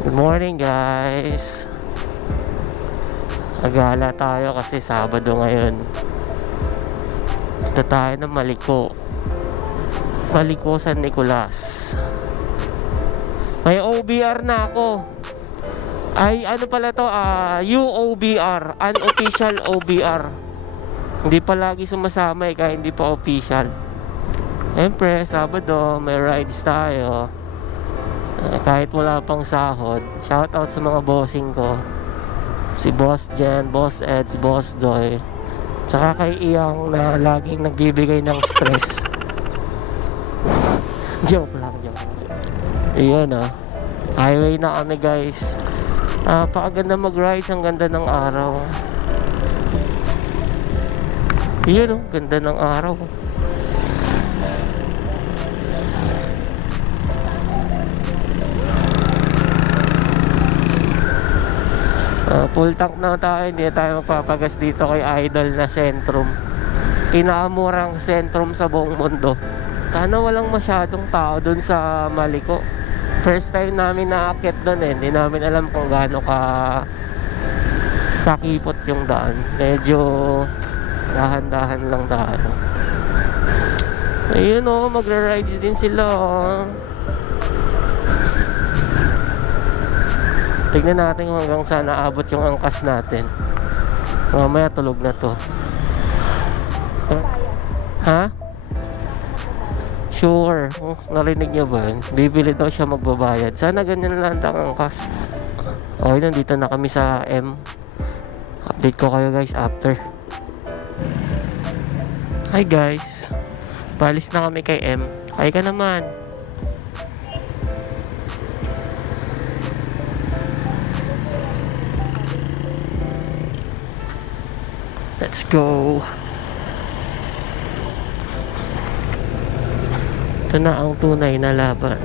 Good morning guys. Nagala tayo kasi Sabado ngayon. Punta tayo ng Maliko San Nicolas. May OBR na ako. Ay ano pala to, UOBR, unofficial OBR. Hindi pa lagi sumasama kaya hindi pa official. Siyempre Sabado may rides tayo. Kahit wala pang sahod. Shout out sa mga bossing ko, si Boss Jen, Boss Eds, Boss Joy, tsaka kay Iyang na laging nagbibigay ng stress. Joke lang. Iyon highway na kami guys. Napakaganda mag-rides. Ang ganda ng araw. Iyon ganda ng araw. Full tank na tayo. Hindi na tayo magpapagas dito kay Idol na Sentrum. Pinakamurang sentrum sa buong mundo. Sana walang masyadong tao dun sa Maliko. First time namin naakyat dun hindi namin alam kung gaano kakipot yung daan. Medyo dahan-dahan lang tayo. Ayun magra-rides din sila Tignan natin hanggang saan naabot yung angkas natin. Mamaya tulog na to. Ha? Sure. Narinig niyo ba yun? Bibili daw siya, magbabayad. Sana ganyan lang ang angkas. Okay, nandito na kami sa M. Update ko kayo guys after. Hi guys. Balis na kami kay M. Hi ka naman. Let's go. Ito na ang tunay na laban.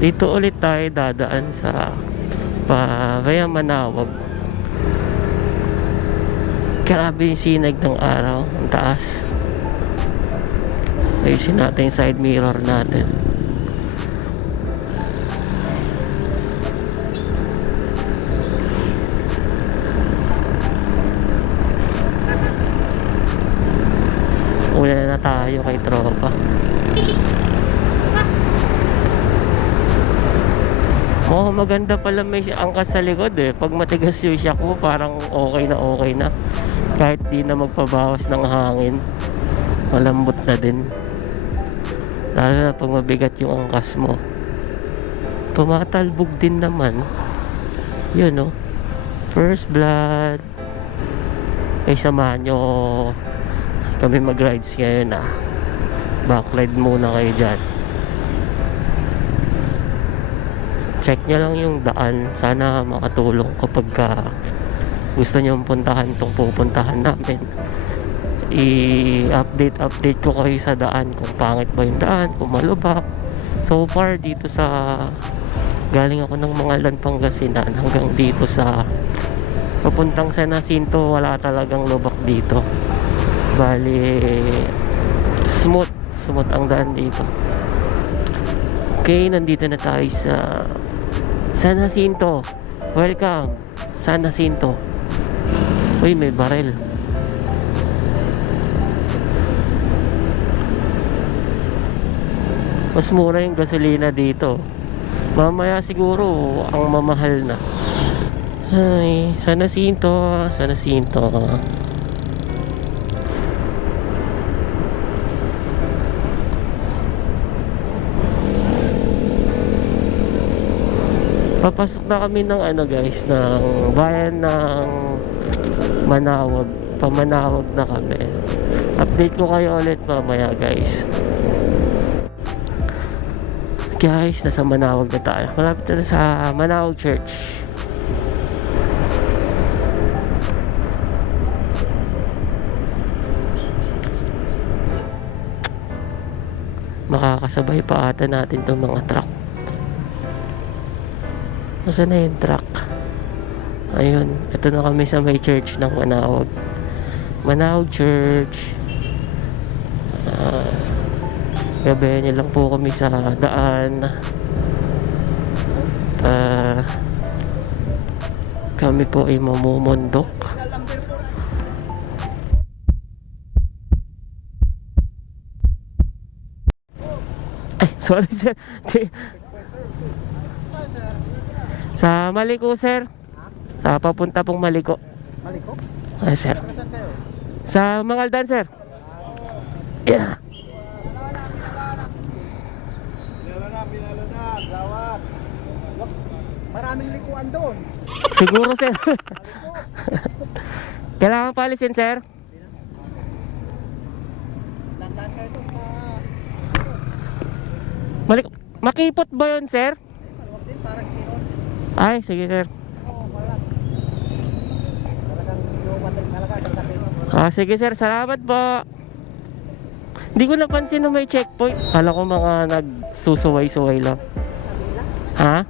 Dito ulit tayo dadaan sa Via Manawag. Grabe yung sinag ng araw. Ang taas. Ayusin natin yung side mirror natin. Una na tayo kay tropa. Maganda pala may angkas sa likod Pag matigas yung shock mo parang okay na. Kahit di na magpabawas ng hangin, malambot na din. Lalo na pag mabigat yung angkas mo. Tumatalbog din naman. Yun First blood. Ay samahan nyo kami mag-rides ngayon Backride muna kayo dyan. Check nyo lang yung daan. Sana makatulong kapag gusto nyo puntahan itong pupuntahan namin. I-update ko kayo sa daan, kung pangit ba yung daan, kung malubak. So far dito sa galing ako ng Mangalan, Pangasinan hanggang dito sa papuntang San Jacinto, wala talagang lubak dito. Bali smooth ang daan dito. Okay, nandito na tayo sa San Jacinto. Welcome San Jacinto. Uy, may barel. Mas mura yung gasolina dito. Mamaya siguro ang mamahal na. Ay, San Jacinto. Papasok na kami ng guys, ng bayan ng Manawag. Pamanawag na kami. Update ko kayo ulit mamaya guys. Guys, nasa Manawag na tayo. Malapit na sa Manawag Church. Makakasabay pa ata natin itong mga truck. Nasaan na yung truck? Ayun, ito na kami sa may church ng Manawag Church. Gabayan niyo lang po kami sa daan. Kami po ay mamumundok. Ay, sorry sir. Sa Maliko sir. Sa papunta pong Maliko. Maliko? Ay sir. Saan kayo? Sa Mangaldan sir. Yeah. Pinalo na, gawat. Maraming likuan doon. Siguro sir. Kailangan palisin sir. Tandaan kayo doon. Maliko. Makipot ba yun sir? Maluwag din, parang kinon. Ay, sige sir. Oo, wala. Talagang lumating talaga, nagkatin. Sige sir, salamat po. Hindi ko napansin na may checkpoint. Kala ko mga nagsusuway-suway lang. Ha?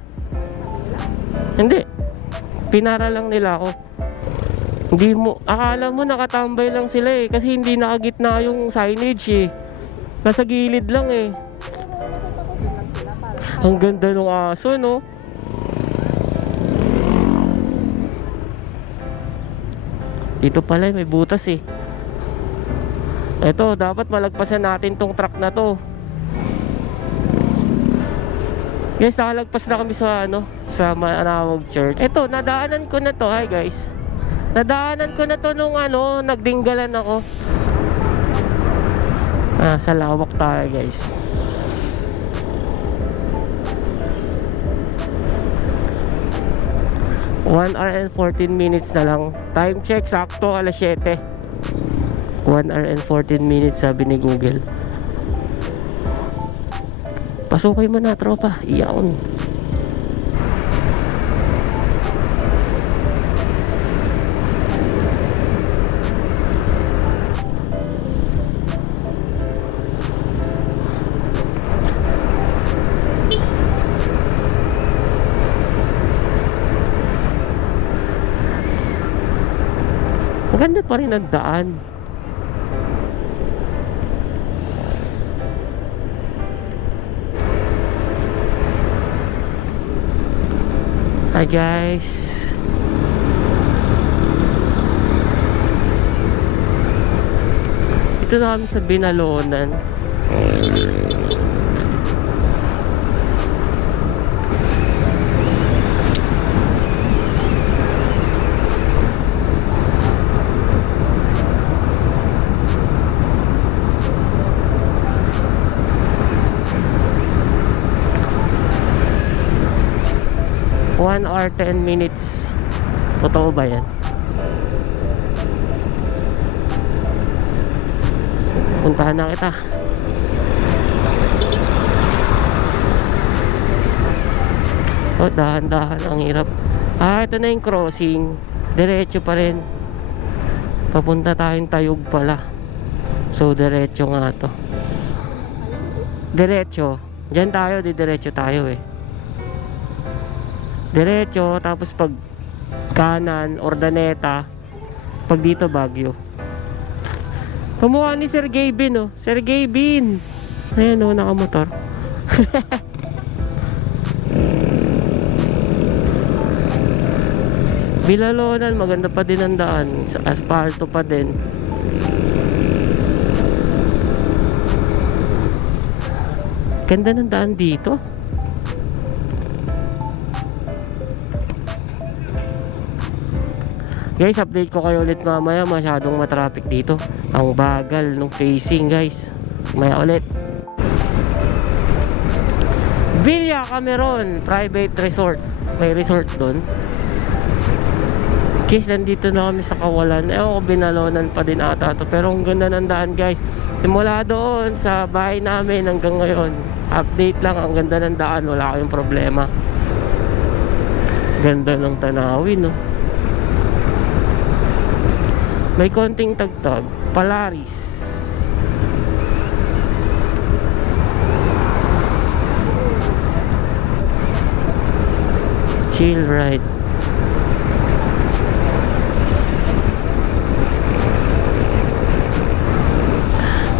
Hindi. Pinara lang nila ako. Hindi mo, akala mo nakatambay lang sila eh. Kasi hindi nakagitna yung signage eh. Nasa gilid lang eh. Ang ganda ng aso no. Dito pala may butas eh. Ito, dapat malagpasan natin tong truck na to. Guys, nakalagpas na kami sa sa Manawag Church. Ito, nadaanan ko na to. Hi guys. Nadaanan ko na to nung nagdinggalan ako. Sa lawak tayo guys. One hour and 14 minutes na lang. Time check, sakto alas 7. 1 hour and 14 minutes sabi ni Google. Pasukay mo na tropa. Iyaon. Maganda pa rin ang daan. Hi guys. Ito na kami sa Binalonan. One hour 10 minutes. Totoo ba yan? Puntahan na kita. Oh, dahan-dahan. Ang hirap. Ito na yung crossing. Diretso pa rin. Papunta tayong Tayog pala. So, diretso nga to. Diretso. Diyan tayo, diretso tayo eh. Diretso, tapos pag kanan, Ordaneta. Pag dito, Baguio. Kumuha ni Sir Gavin, oh. Sir Gavin. Ayan, oh, nakamotor. Binalonan, maganda pa din ang daan. Sa asfalto pa din. Ganda ng daan dito. Guys, update ko kayo ulit mamaya. Masyadong matraffic dito. Ang bagal nung facing guys. Maya ulit. Villa Cameron Private Resort. May resort doon. Guys, nandito na kami sa Kawalan. Ewan ko, Binalonan pa din ata to. Pero ang ganda ng daan guys. Simula doon sa bahay namin hanggang ngayon. Update lang, ang ganda ng daan. Wala kayong problema. Ganda ng tanawin, no? May konting tagtag. Polaris. Chill ride.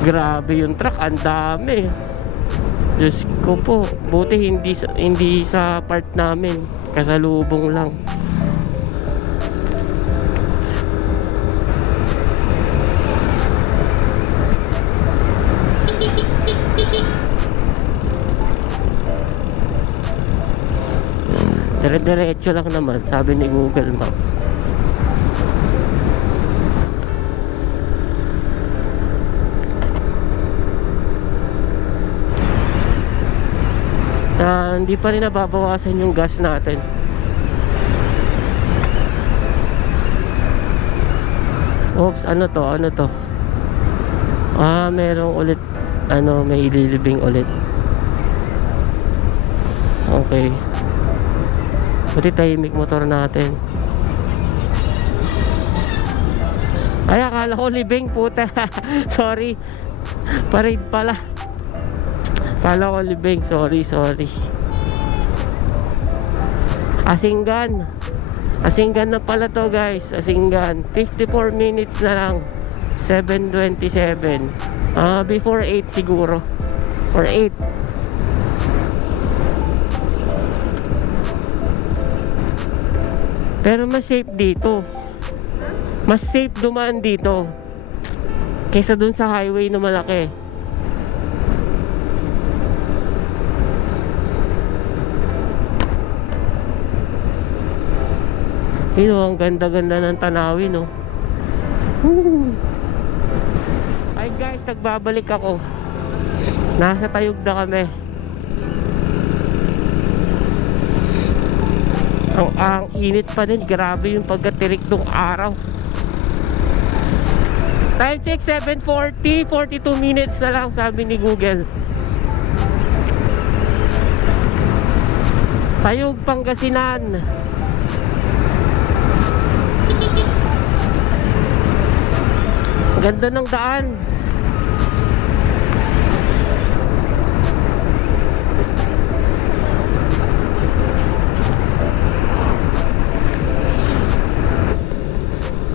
Grabe yung truck, ang dami. Diyos ko po, buti hindi sa part namin, kasalubong lang. Dire-diretso lang naman, sabi ni Google Map. Hindi pa rin nababawasan yung gas natin. Oops, ano to? Merong ulit, may ililibing ulit. Okay. Buti tahimik motor natin. Ay, akala ko libing, puta. Sorry. Parade pala. Akala ko libing, sorry. Asinggan na pala to, guys. Asinggan. 54 minutes na lang. 7:27. Before 8 siguro. Or 8. Pero mas safe dito. Mas safe dumaan dito kaysa dun sa highway na malaki. Ang ganda-ganda ng tanawin, no? Ay guys, nagbabalik ako. Nasa Tayug na kami. Ang init pa din. Grabe yung pagkatirik ng araw. Time check 7:40. 42 minutes na lang, sabi ni Google. Tayug, Pangasinan. Ganda ng daan.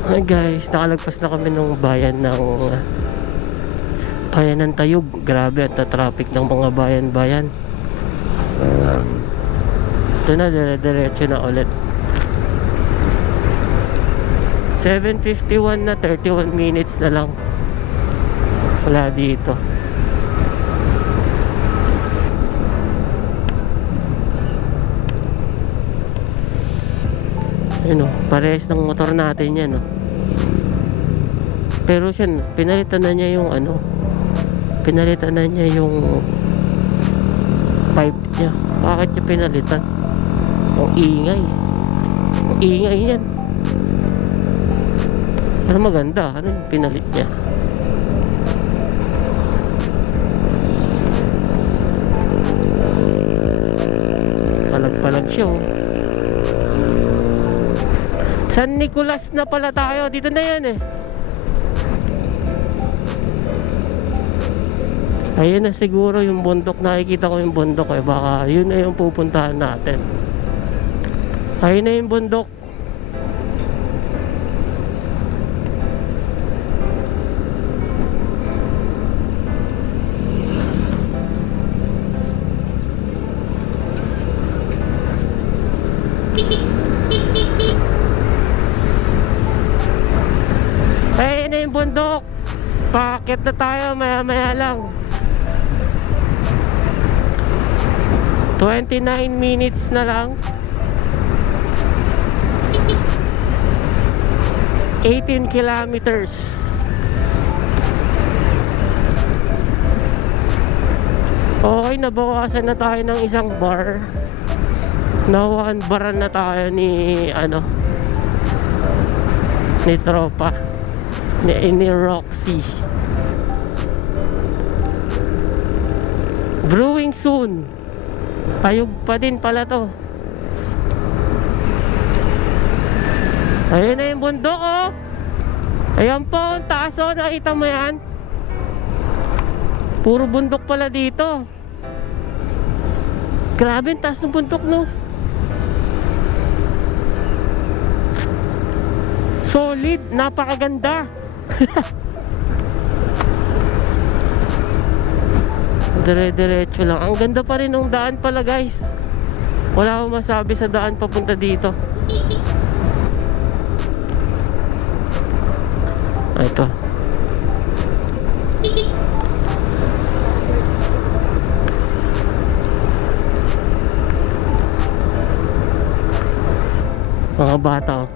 Hi guys, nakalagpas na kami ng bayan ng Tayug. Grabe at traffic ng mga bayan-bayan. Ito na, dire-diretso na ulit. 7:51 na, 31 minutes na lang. Wala dito. Parehas ng motor natin yan, no? Pero siya, pinalitan na niya yung pipe niya. Bakit niya pinalitan? Ang ingay yan. Pero maganda, ano yung pinalit niya? Palag-palag siya, oh. San Nicolas na pala tayo. Dito na yan, eh. Ayun na siguro yung bundok. Nakikita ko yung bundok, eh. Baka yun na yung pupuntahan natin. Ayun na yung bundok. Ayun na yung bundok. Paakit na tayo maya-maya lang. 29 minutes na lang. 18 kilometers. Okay, nabawasan na tayo ng isang bar. Nawakan baran na tayo ni tropa ni Roxy. Brewing soon. Tayug pa din pala to. Ayun na yung bundok, oh. Ayan po, ang taas, oh. Nakita mo yan? Puro bundok pala dito. Grabe, ang taas ng bundok, no? Solid, napakaganda. Dire-diretso lang. Ang ganda pa rin ng daan pala guys. Wala akong masabi sa daan papunta dito. Ito. Mga bata oh.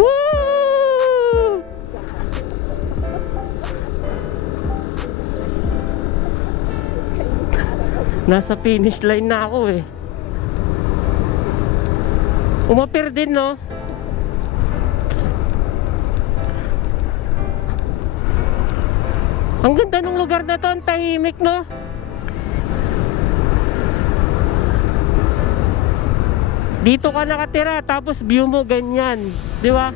Woo! Nasa finish line na ako eh. Umapir din no. Ang ganda ng lugar na to, ang tahimik no. Dito ka nakatira tapos view mo ganyan, di ba?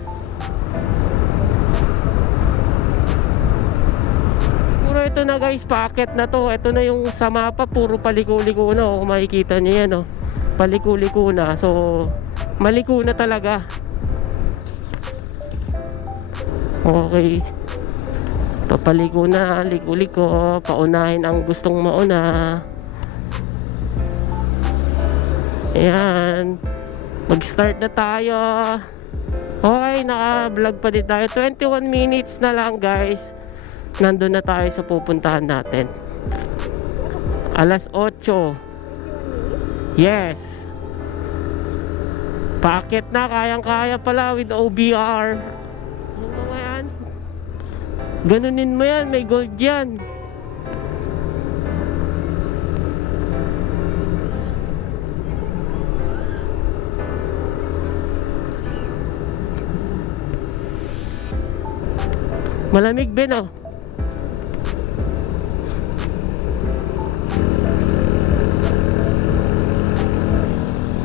Puro ito na guys, packet na to. Ito na yung sa mapa, puro paliko-liko na oh. Kung makikita niyo yan oh. Paliko-liko na. So, maliko na talaga. Okay. Ito paliko na, liko-liko. Paunahin ang gustong mauna. Ayan. Mag-start na tayo. Okay, naka-vlog pa din tayo. 21 minutes na lang guys. Nandun na tayo sa pupuntahan natin. Alas 8. Yes. Paakit na, kayang-kaya pala with OBR. Ano mga yan? Ganunin mo yan, may gold yan. Malamig din oh.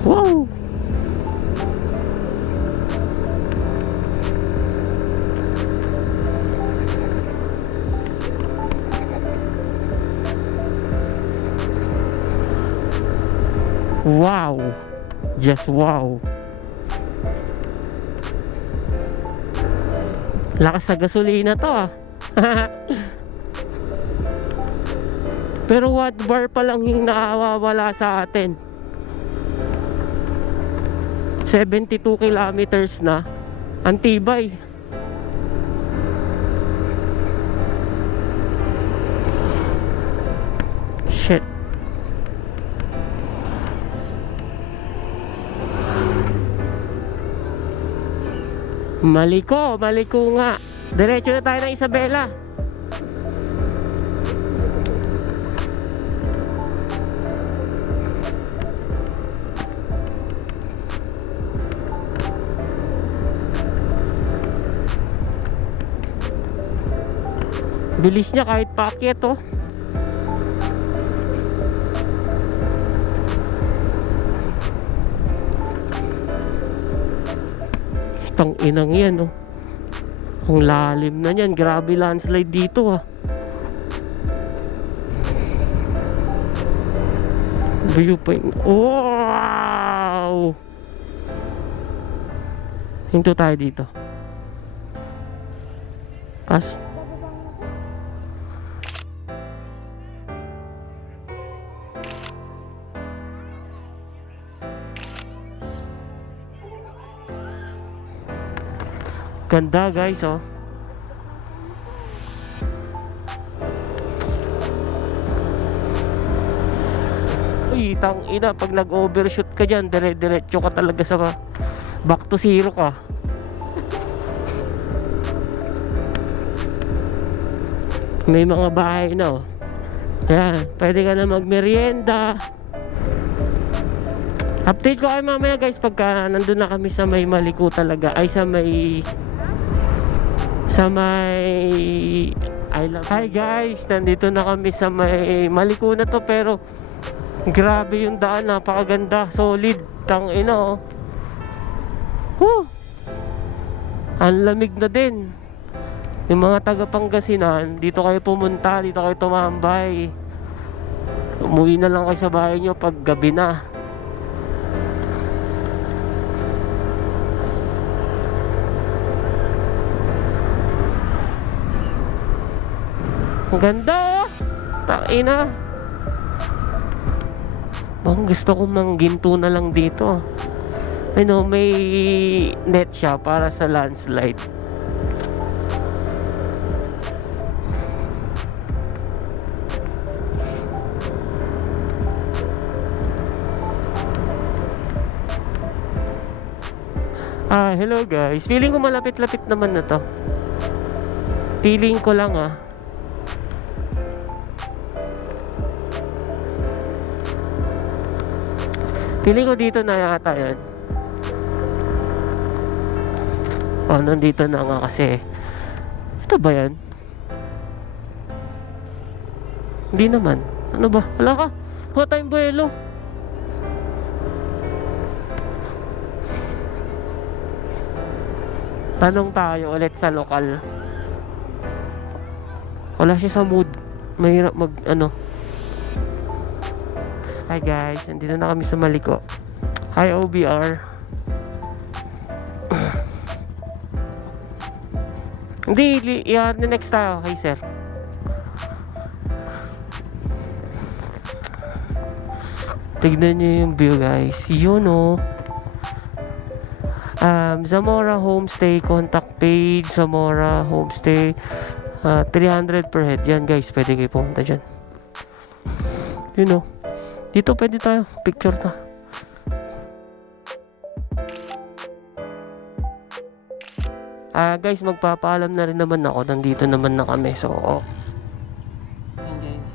Wow. Wow. Just wow. Lakas sa gasolina to ah. Pero watt bar pa lang yung nakawawala sa atin. 72 kilometers na. Antibay. Shit. Maliko nga. Diretso na tayo ng Isabela. Bilis niya kahit paakyat oh. Tang inang yan oh. Ang lalim na niyan. Grabe landslide dito ah. Viewpoint. Wow! Hinto tayo dito. Pas. Ganda guys oh. Uy, tang ina, pag nag-overshoot ka dyan, dire-diretso ka talaga sa back to zero ka. May mga bahay na oh. Ayan, pwede ka na magmerienda. Update ko kayo mamaya guys pagka nandun na kami sa may Maliko talaga. Ay sa may Hi guys, nandito na kami sa may Maliko na to. Pero grabe yung daan, napakaganda, solid, tang ina oh. Ang lamig na din. Yung mga taga Pangasinan, dito kayo pumunta, dito kayo tumambay. Umuwi na lang kayo sa bahay nyo pag gabi na. Ang ganda oh. Taina. Bang gusto kong mangginto na lang dito. Ano, may net siya para sa landslide. Hello guys. Feeling ko malapit-lapit naman na to. Feeling ko lang Feeling ko dito na yata yan. Nandito na nga kasi. Ito ba yan? Hindi naman. Ano ba? Wala ka. Wala tayong buwelo. Tanong tayo ulit sa lokal. Wala siya sa mood. Mahirap Hi guys, nandito na kami sa Maliko. Hi OBR. Hindi, next tayo. Hi sir. Tignan nyo yung view guys. Yun Zamora Homestay contact page. Zamora Homestay 300 per head. Yan guys, pwede kayo pumunta dyan. Dito pwede tayo. Picture ta. Guys, magpapaalam na rin naman ako. Nandito naman na kami. So, Ayan guys.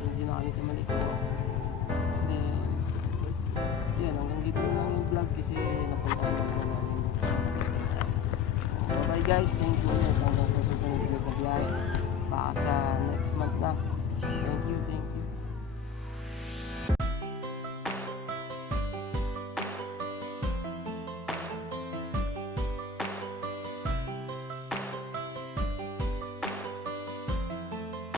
Hindi na kami sa Maliko. And then, yan. Hanggang dito na lang yung vlog kasi napuntahan naman namin. Bye guys. Thank you ulit. Hanggang sa susunod ulit na biyahe. Baka sa next month na. Thank you.